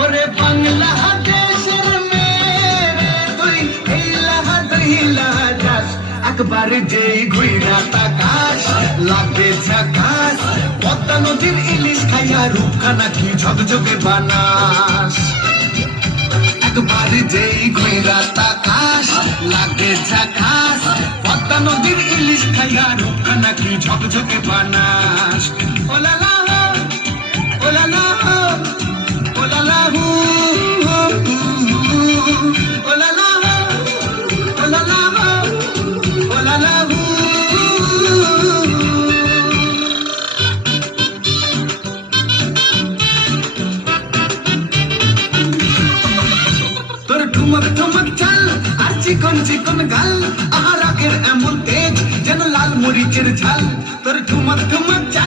ওরে বাংলাদেশের মেয়ে তুই এইলা যাস একবার যেই ঘুইরা তাকাস লাগে ঝাকাস পদ্মা নদীর ইলিশ খাইয়া রূপখানা কি ঝকঝকে বানাস একবার যেই ঘুইরা তাকাস লাগে ঝাকাস পদ্মা নদীর ইলিশ খাইয়া রূপখানা কি ঝকঝকে বানাস ওলালা ওলালা ওলালা ওলালা ওলালা ওলালা তোর ঠুমক ঠুমক চাল আর চিকন চিকন গাল আহারাকের এমন তেজ যেন লাল মরিচের ঝাল তোর ঠুমক ঠুমক